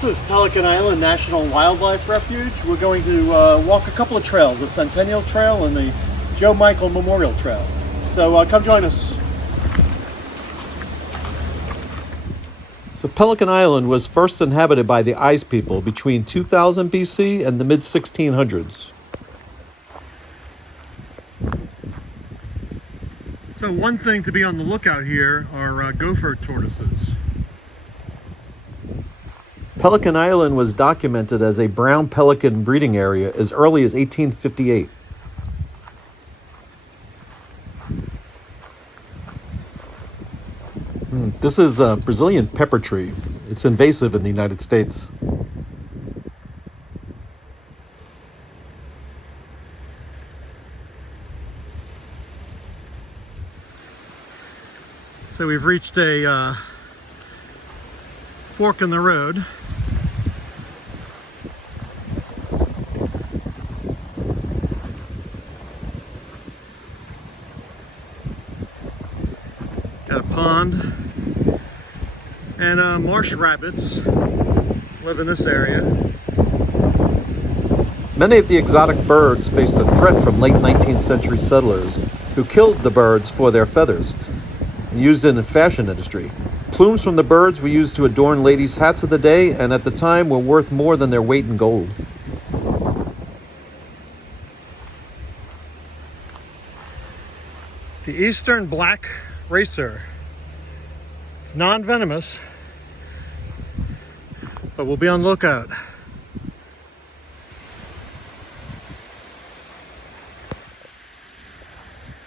This is Pelican Island National Wildlife Refuge. We're going to walk a couple of trails, the Centennial Trail and the Joe Michael Memorial Trail. So come join us. So Pelican Island was first inhabited by the Ice People between 2000 BC and the mid-1600s. So one thing to be on the lookout here are gopher tortoises. Pelican Island was documented as a brown pelican breeding area as early as 1858. This is a Brazilian pepper tree. It's invasive in the United States. So we've reached a fork in the road. Got a pond, and marsh rabbits live in this area. Many of the exotic birds faced a threat from late 19th century settlers who killed the birds for their feathers and used it in the fashion industry. Plumes from the birds were used to adorn ladies' hats of the day and at the time were worth more than their weight in gold. The eastern black racer. It's non-venomous, but we'll be on the lookout.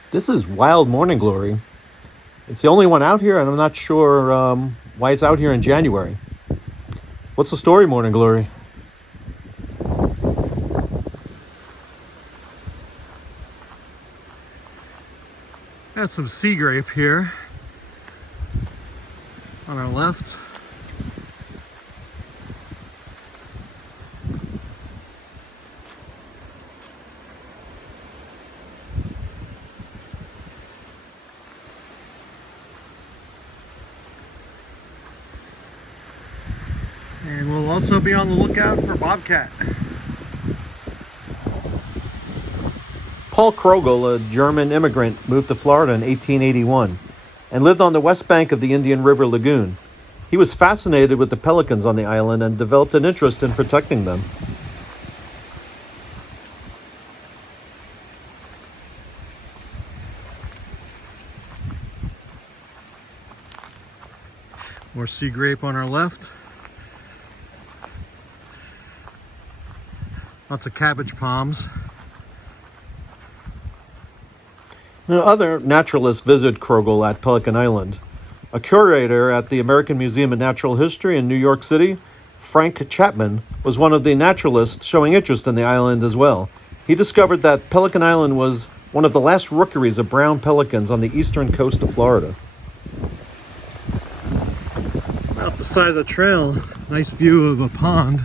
This is wild morning glory. It's the only one out here, and I'm not sure why it's out here in January. What's the story, morning glory? Got some sea grape here on our left. And we'll also be on the lookout for bobcat. Paul Krogel, a German immigrant, moved to Florida in 1881 and lived on the west bank of the Indian River Lagoon. He was fascinated with the pelicans on the island and developed an interest in protecting them. More sea grape on our left. Lots of cabbage palms. Other naturalists visited Krogel at Pelican Island. A curator at the American Museum of Natural History in New York City, Frank Chapman, was one of the naturalists showing interest in the island as well. He discovered that Pelican Island was one of the last rookeries of brown pelicans on the eastern coast of Florida. Up the side of the trail, nice view of a pond.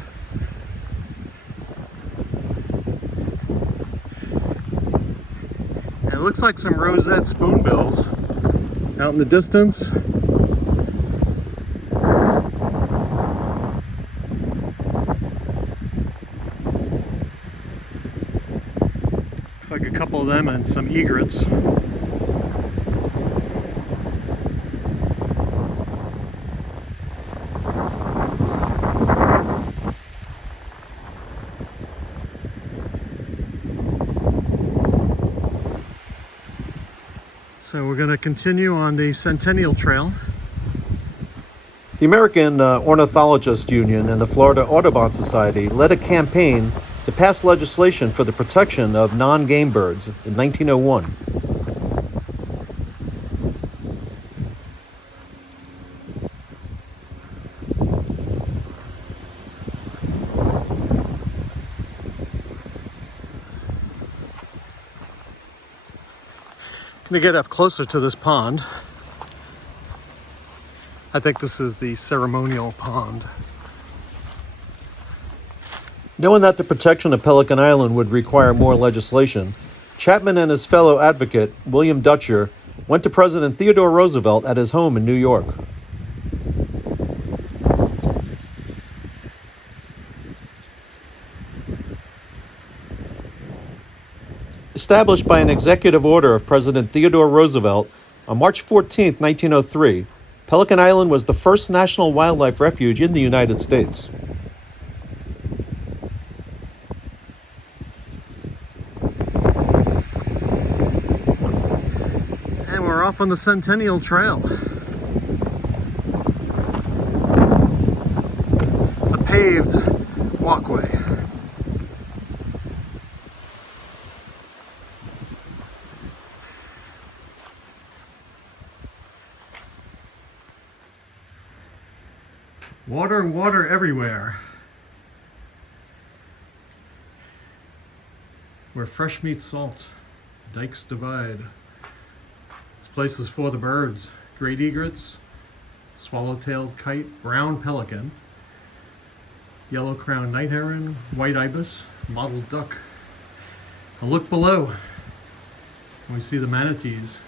It looks like some rosette spoonbills out in the distance. Looks like a couple of them and some egrets. So we're going to continue on the Centennial Trail. The American Ornithologist Union and the Florida Audubon Society led a campaign to pass legislation for the protection of non-game birds in 1901. I'm going to get up closer to this pond. I think this is the ceremonial pond. Knowing that the protection of Pelican Island would require more legislation, Chapman and his fellow advocate, William Dutcher, went to President Theodore Roosevelt at his home in New York. established by an executive order of President Theodore Roosevelt on March 14, 1903, Pelican Island was the first national wildlife refuge in the United States. And we're off on the Centennial Trail. It's a paved walkway. Water, water everywhere. Where fresh meets salt, dikes divide. This place is for the birds. Great egrets, swallow-tailed kite, brown pelican, yellow-crowned night heron, white ibis, mottled duck. A look below, we see the manatees,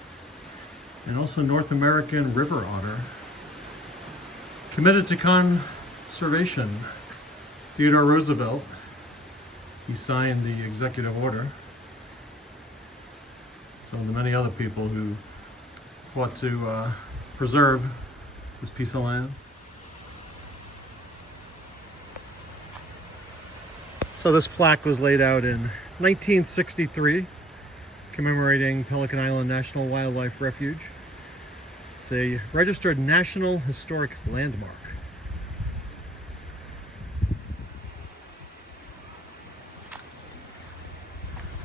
and also North American river otter. Committed to conservation, Theodore Roosevelt, he signed the executive order. Some of the many other people who fought to preserve this piece of land. So this plaque was laid out in 1963, commemorating Pelican Island National Wildlife Refuge. It's a registered National Historic Landmark.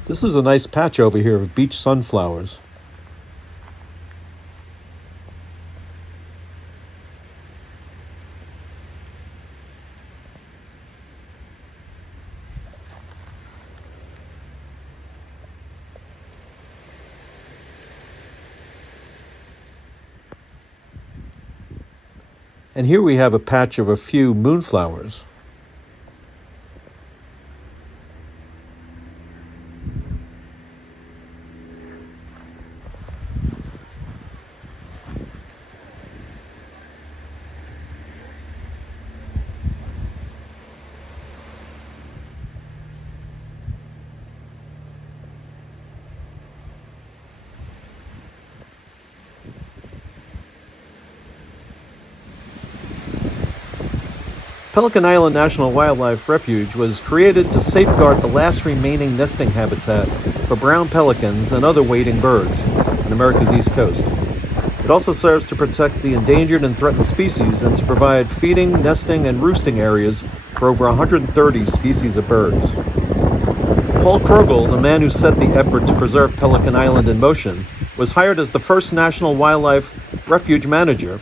This is a nice patch over here of beach sunflowers. And here we have a patch of a few moonflowers. Pelican Island National Wildlife Refuge was created to safeguard the last remaining nesting habitat for brown pelicans and other wading birds on America's East Coast. It also serves to protect the endangered and threatened species and to provide feeding, nesting, and roosting areas for over 130 species of birds. Paul Krogel, the man who set the effort to preserve Pelican Island in motion, was hired as the first National Wildlife Refuge manager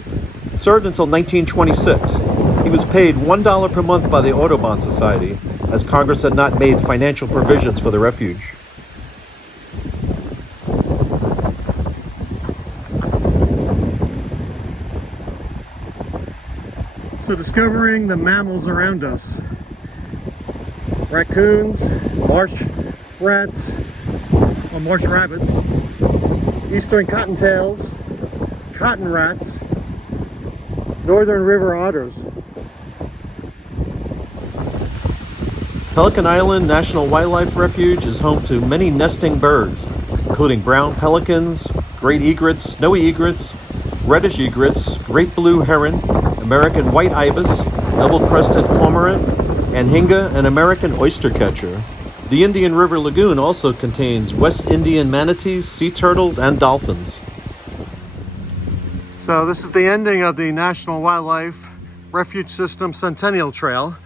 and served until 1926. He was paid $1 per month by the Audubon Society, as Congress had not made financial provisions for the refuge. So discovering the mammals around us. Raccoons, marsh rats, or marsh rabbits, eastern cottontails, cotton rats, northern river otters. Pelican Island National Wildlife Refuge is home to many nesting birds, including brown pelicans, great egrets, snowy egrets, reddish egrets, great blue heron, American white ibis, double-crested cormorant, anhinga, and American oystercatcher. The Indian River Lagoon also contains West Indian manatees, sea turtles, and dolphins. So this is the ending of the National Wildlife Refuge System Centennial Trail.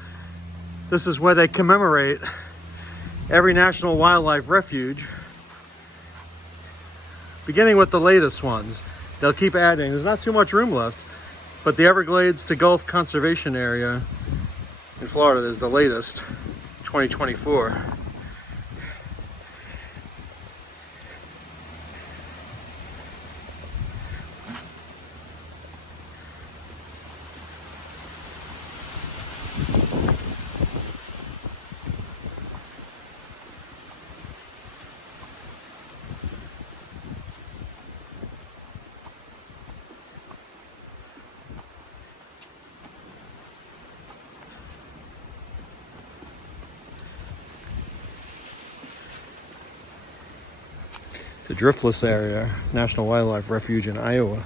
This is where they commemorate every National Wildlife Refuge, beginning with the latest ones. They'll keep adding. There's not too much room left, but the Everglades to Gulf Conservation Area in Florida is the latest, 2024. The Driftless Area, National Wildlife Refuge in Iowa.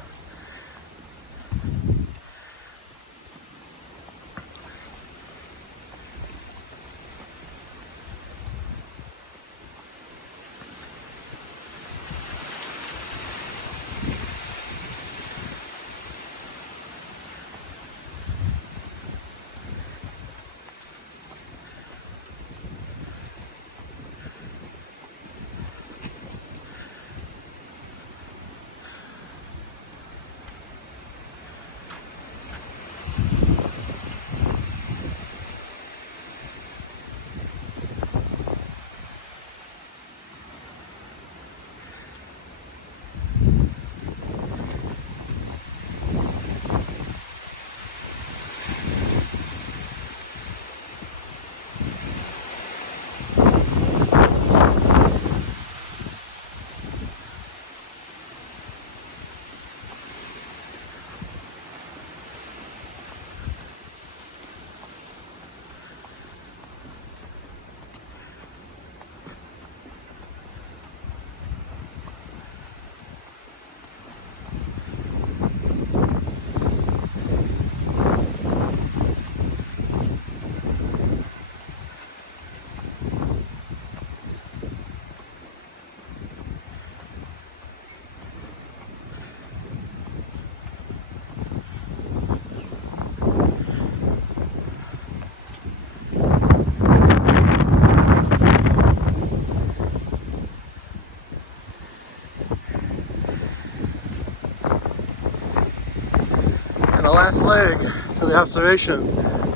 And the last leg to the observation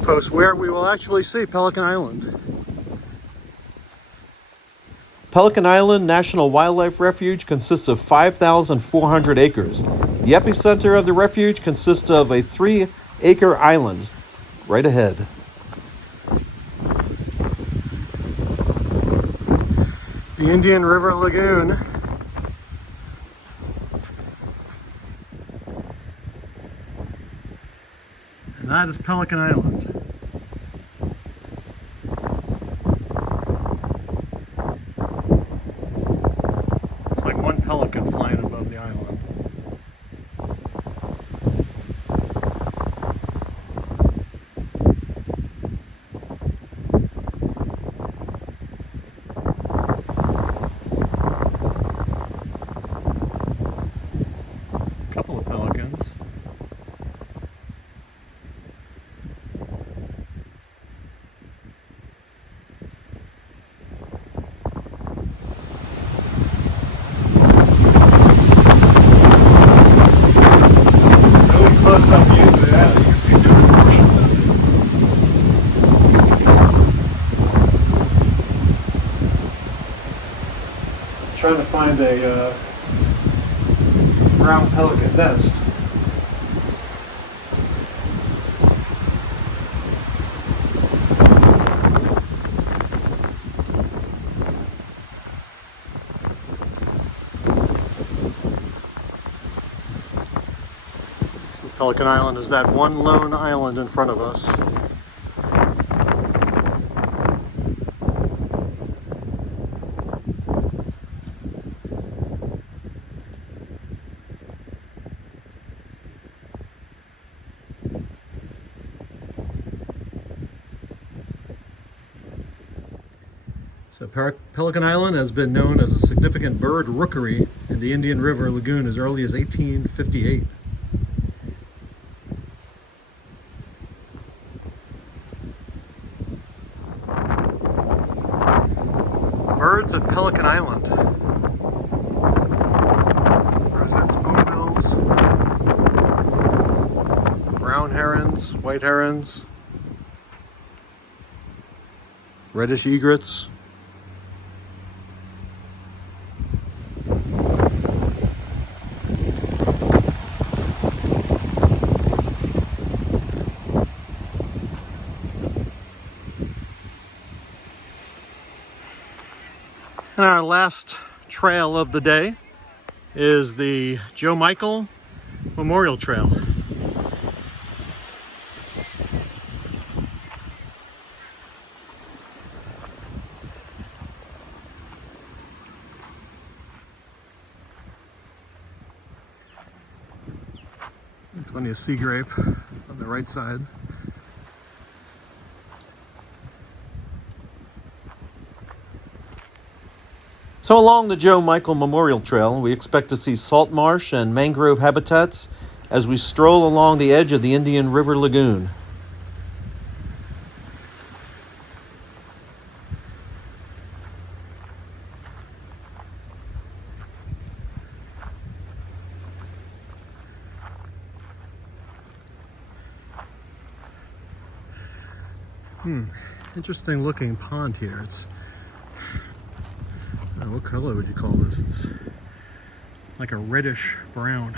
post where we will actually see Pelican Island. Pelican Island National Wildlife Refuge consists of 5,400 acres. The epicenter of the refuge consists of a 3-acre island right ahead. The Indian River Lagoon. And that is Pelican Island. It's like one pelican flying above the island. A couple of pelicans. Close-up views of that. You can see different portions of it. Trying to find a brown pelican nest. Pelican Island is that one lone island in front of us. So Pelican Island has been known as a significant bird rookery in the Indian River Lagoon as early as 1858. Birds of Pelican Island. Roseate spoonbills, brown herons, white herons, reddish egrets. And our last trail of the day is the Joe Michael Memorial Trail. Plenty of sea grape on the right side. So along the Joe Michael Memorial Trail, we expect to see salt marsh and mangrove habitats as we stroll along the edge of the Indian River Lagoon. Interesting looking pond here. It's, what color would you call this? It's like a reddish brown.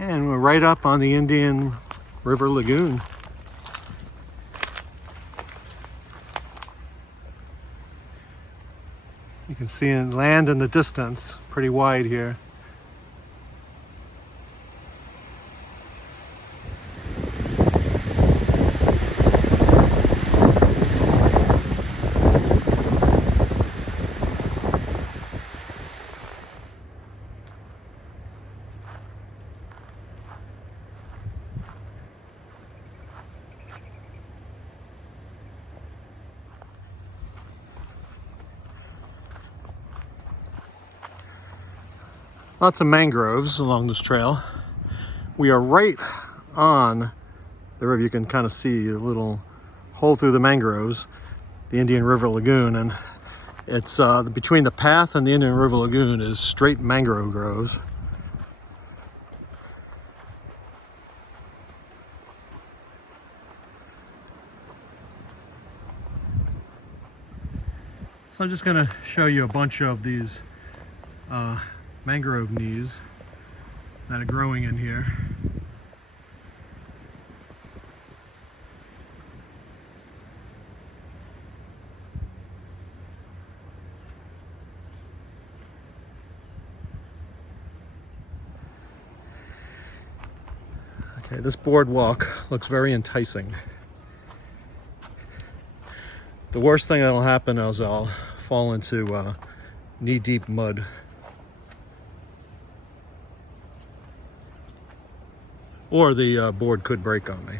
And we're right up on the Indian River Lagoon. You can see land in the distance, pretty wide here. Lots of mangroves along this trail. We are right on the river. You can kind of see a little hole through the mangroves, the Indian River Lagoon, and it's between the path and the Indian River Lagoon is straight mangrove groves. So I'm just going to show you a bunch of these mangrove knees that are growing in here. Okay, this boardwalk looks very enticing. The worst thing that'll happen is I'll fall into knee-deep mud. Or the board could break on me.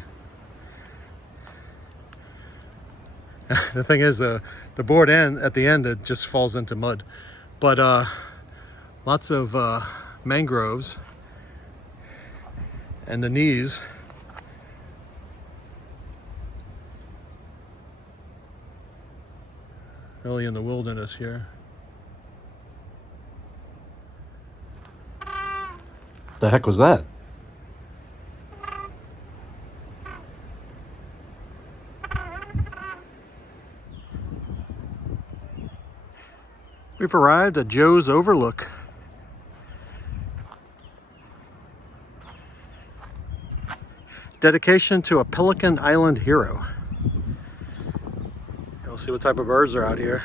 The thing is, the board at the end, it just falls into mud. But lots of mangroves, and the knees really in the wilderness here. The heck was that? We've arrived at Joe's Overlook. Dedication to a Pelican Island hero. We'll see what type of birds are out here.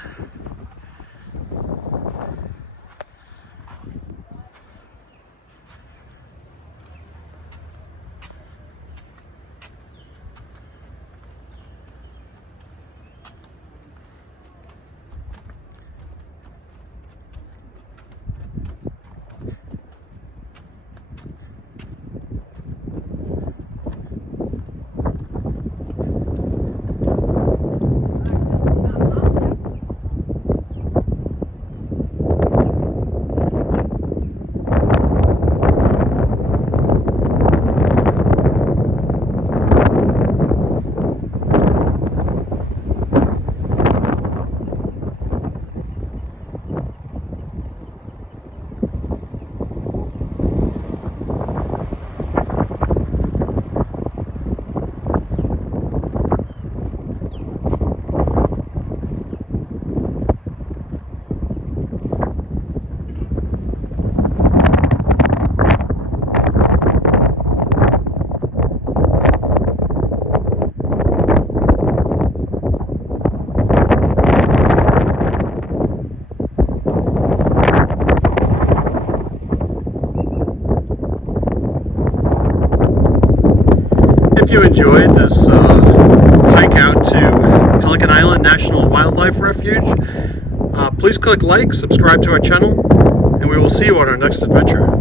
you enjoyed this hike out to Pelican Island National Wildlife Refuge, please click like, subscribe to our channel, and we will see you on our next adventure.